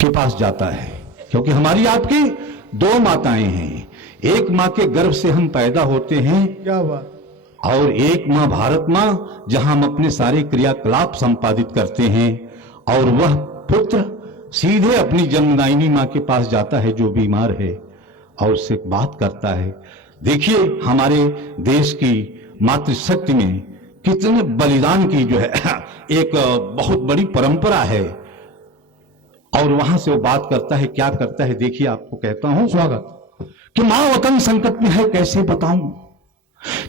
के पास जाता है, क्योंकि हमारी आपकी दो माताएं हैं। एक माँ के गर्भ से हम पैदा होते हैं, क्या बात। और एक माँ भारत माँ, जहां हम अपने सारे क्रियाकलाप संपादित करते हैं। और वह पुत्र सीधे अपनी जन्मदायिनी माँ के पास जाता है जो बीमार है, और उससे बात करता है। देखिए हमारे देश की मातृशक्ति में कितने बलिदान की जो है एक बहुत बड़ी परंपरा है। और वहां से वो बात करता है, क्या करता है देखिए, आपको कहता हूं स्वागत, कि मां वतन संकट में है कैसे बताऊं,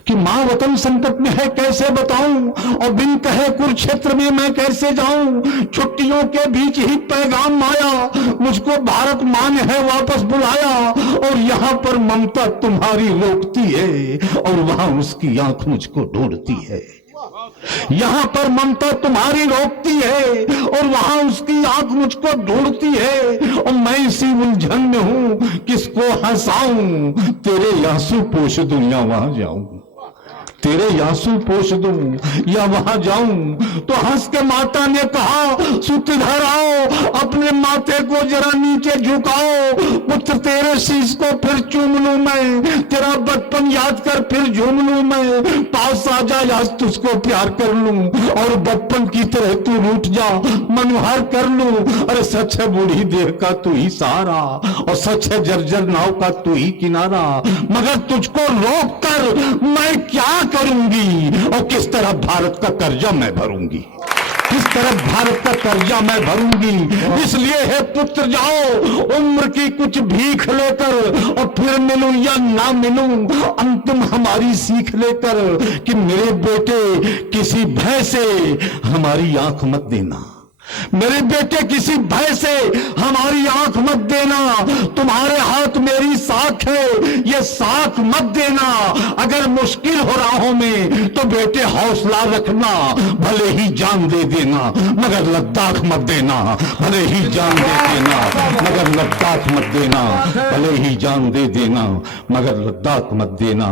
कि मां वतन संकट में है कैसे बताऊं, और बिन कहे कुरुक्षेत्र में मैं कैसे जाऊं। छुट्टियों के बीच ही पैगाम आया, मुझको भारत मां ने है वापस बुलाया। और यहां पर ममता तुम्हारी रोकती है, और वहां उसकी आंख मुझको ढूंढती है। यहां पर ममता तुम्हारी रोकती है, और वहां उसकी आंख मुझको ढूंढती है। और मैं इसी उलझन में हूं, किसको हंसाऊं, तेरे आंसू पोष दूं या वहां जाऊं, तेरे आंसू पोष दूं या वहां जाऊं। तो हंस के माता ने कहा, सुत इधर आओ, अपने माथे को जरा नीचे झुकाओ। पुत्र तेरे शीश को फिर चूम लूं मैं, तेरा बचपन याद कर फिर झूम लूं मैं। पास आ जा, आज तुझको प्यार कर लूं, और बचपन की तरह तू रूठ जा, मनोहर कर लूं। अरे सच है बूढ़ी देह का तू ही सहारा, और सच है जर्जर नाव का तू ही किनारा। मगर तुझको रोक कर मैं क्या करूंगी, और किस तरह भारत का कर्जा मैं भरूंगी, किस तरह भारत का कर्जा मैं भरूंगी। इसलिए है पुत्र जाओ उम्र की कुछ भीख लेकर, और फिर मिलूं या ना मिलूं अंतिम हमारी सीख लेकर। कि मेरे बेटे किसी भय से हमारी आंख मत देना, मेरे बेटे किसी भय से हमारी आंख मत देना। तुम्हारे हाथ मेरी साख है, ये साख मत देना। अगर मुश्किल हो राहों में तो बेटे हौसला रखना, भले ही जान दे देना मगर लद्दाख मत देना, भले ही जान दे देना मगर लद्दाख मत देना, भले ही जान दे देना मगर लद्दाख मत देना।